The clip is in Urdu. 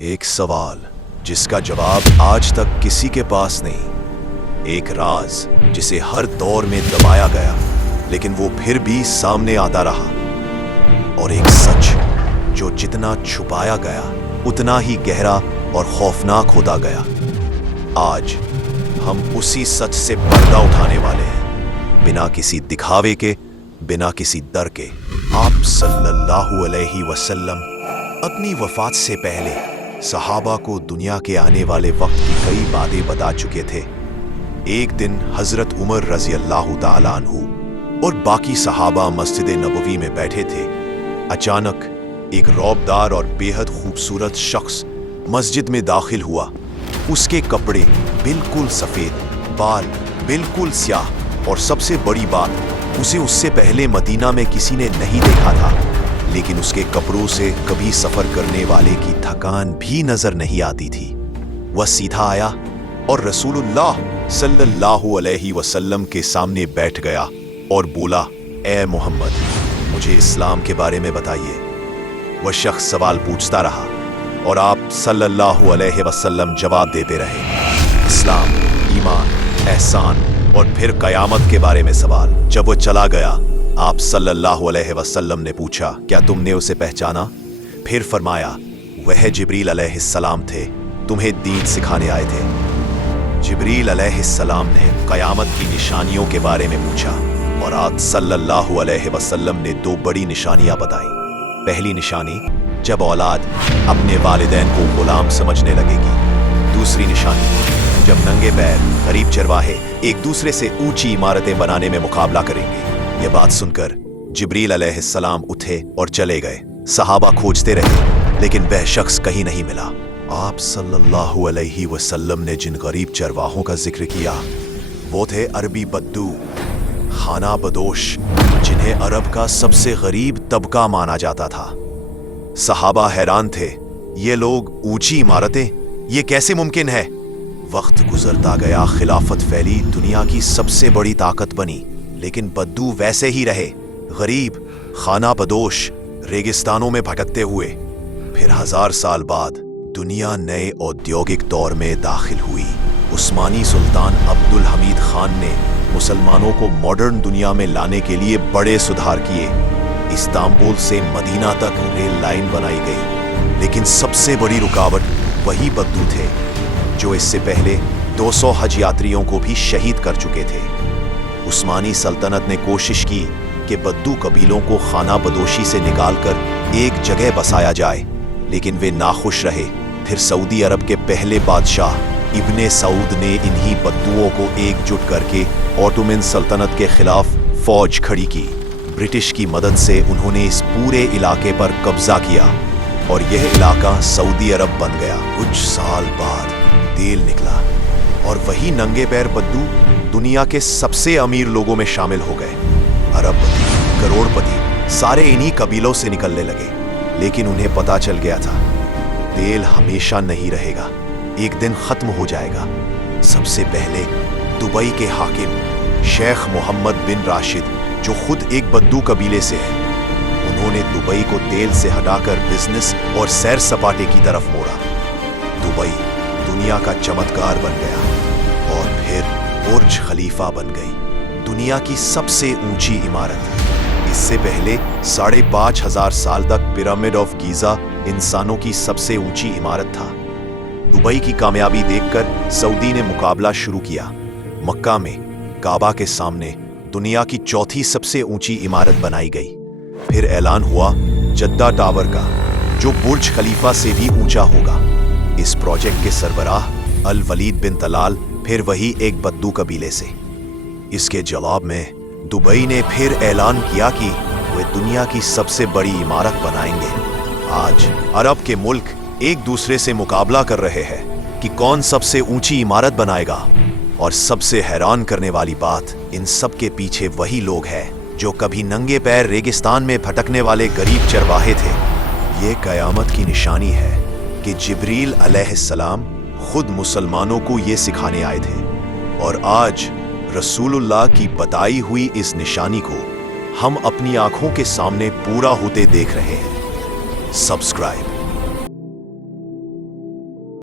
ایک سوال جس کا جواب آج تک کسی کے پاس نہیں، ایک راز جسے ہر دور میں دبایا گیا لیکن وہ پھر بھی سامنے آتا رہا، اور ایک سچ جو جتنا چھپایا گیا اتنا ہی گہرا اور خوفناک ہوتا گیا۔ آج ہم اسی سچ سے پردہ اٹھانے والے ہیں، بنا کسی دکھاوے کے، بنا کسی ڈر کے۔ آپ صلی اللہ علیہ وسلم اپنی وفات سے پہلے صحابہ کو دنیا کے آنے والے وقت کی کئی باتیں بتا چکے تھے۔ ایک دن حضرت عمر رضی اللہ تعالیٰ عنہ اور باقی صحابہ مسجد نبوی میں بیٹھے تھے۔ اچانک ایک رعبدار اور بے حد خوبصورت شخص مسجد میں داخل ہوا۔ اس کے کپڑے بالکل سفید، بال بالکل سیاہ، اور سب سے بڑی بات، اسے اس سے پہلے مدینہ میں کسی نے نہیں دیکھا تھا، لیکن اس کے کپڑوں سے کبھی سفر کرنے والے کی تھکان بھی نظر نہیں آتی تھی۔ وہ سیدھا آیا اور رسول اللہ صلی اللہ علیہ وسلم کے سامنے بیٹھ گیا اور بولا، اے محمد، مجھے اسلام کے بارے میں بتائیے۔ وہ شخص سوال پوچھتا رہا اور آپ صلی اللہ علیہ وسلم جواب دیتے رہے۔ اسلام، ایمان، احسان اور پھر قیامت کے بارے میں سوال۔ جب وہ چلا گیا، آپ صلی اللہ علیہ وسلم نے پوچھا، کیا تم نے اسے پہچانا؟ پھر فرمایا، وہ جبریل علیہ السلام تھے، تمہیں دین سکھانے آئے تھے۔ جبریل علیہ السلام نے قیامت کی نشانیوں کے بارے میں پوچھا، اور آپ صلی اللہ علیہ وسلم نے دو بڑی نشانیاں بتائیں۔ پہلی نشانی، جب اولاد اپنے والدین کو غلام سمجھنے لگے گی۔ دوسری نشانی، جب ننگے پیر غریب چرواہے ایک دوسرے سے اونچی عمارتیں بنانے میں مقابلہ کریں گے۔ یہ بات سن کر جبریل علیہ السلام اٹھے اور چلے گئے۔ صحابہ کھوجتے رہے لیکن وہ شخص کہیں نہیں ملا۔ آپ صلی اللہ علیہ وسلم نے جن غریب چرواہوں کا ذکر کیا وہ تھے عربی بدو، خانہ بدوش، جنہیں عرب کا سب سے غریب طبقہ مانا جاتا تھا۔ صحابہ حیران تھے، یہ لوگ اونچی عمارتیں، یہ کیسے ممکن ہے؟ وقت گزرتا گیا، خلافت پھیلی، دنیا کی سب سے بڑی طاقت بنی، لیکن بدو ویسے ہی رہے، غریب، خانہ بدوش، ریگستانوں میں بھٹکتے ہوئے۔ پھر 1000 سال بعد دنیا نئے اوদ্যোগিক دور میں داخل ہوئی۔ عثمانی سلطان عبد الحمید خان نے مسلمانوں کو ماڈرن دنیا میں لانے کے لیے بڑے سدھار کیے۔ استنبول سے مدینہ تک ریل لائن بنائی گئی، لیکن سب سے بڑی رکاوٹ وہی بدو تھے جو اس سے پہلے 200 حج یاتریوں کو بھی شہید کر چکے تھے۔ عثمانی سلطنت نے کوشش کی کہ بدو قبیلوں کو خانہ بدوشی سے نکال کر ایک جگہ بسایا جائے، لیکن وہ ناخوش رہے۔ پھر سعودی عرب کے پہلے بادشاہ ابن سعود نے انہی بدوؤں کو ایک جٹ کر کے اوٹومن سلطنت کے خلاف فوج کھڑی کی۔ برٹش کی مدد سے انہوں نے اس پورے علاقے پر قبضہ کیا اور یہ علاقہ سعودی عرب بن گیا۔ کچھ سال بعد تیل نکلا اور وہی ننگے پیر بدو دنیا کے سب سے امیر لوگوں میں شامل ہو گئے۔ ارب پتی، کروڑ پتی، سارے انہی قبیلوں سے نکلنے لگے، لیکن انہیں پتا چل گیا تھا تیل ہمیشہ نہیں رہے گا، ایک دن ختم ہو جائے گا۔ سب سے پہلے دبئی کے حاکم شیخ محمد بن راشد، جو خود ایک بدو قبیلے سے ہے، انہوں نے دبئی کو تیل سے ہٹا کر بزنس اور سیر سپاٹے کی طرف موڑا۔ دبئی دنیا کا چمتکار بن گیا اور پھر برج خلیفہ بن گئی، دنیا کی سب سے اونچی عمارت۔ اس سے پہلے 5500 سال تک پیرامڈ آف گیزا انسانوں کی سب سے اونچی عمارت تھا۔ دبئی کی کامیابی دیکھ کر سعودی نے مقابلہ شروع کیا۔ مکہ میں کعبہ کے سامنے دنیا کی چوتھی سب سے اونچی عمارت بنائی گئی۔ پھر اعلان ہوا جدہ ٹاور کا، جو برج خلیفہ سے بھی اونچا ہوگا۔ اس پروجیکٹ کے سربراہ الولید بن طلال پھر وہی ایک بدو قبیلے سے۔ اس کے جواب میں دبئی نے پھر اعلان کیا کہ وہ دنیا کی سب سے بڑی عمارت بنائیں گے۔ آج عرب کے ملک ایک دوسرے سے مقابلہ کر رہے ہیں کہ کون سب سے اونچی عمارت بنائے گا، اور سب سے حیران کرنے والی بات، ان سب کے پیچھے وہی لوگ ہیں جو کبھی ننگے پیر ریگستان میں بھٹکنے والے غریب چرواہے تھے۔ یہ قیامت کی نشانی ہے کہ جبریل علیہ السلام خود مسلمانوں کو یہ سکھانے آئے تھے، اور آج رسول اللہ کی بتائی ہوئی اس نشانی کو ہم اپنی آنکھوں کے سامنے پورا ہوتے دیکھ رہے ہیں۔ سبسکرائب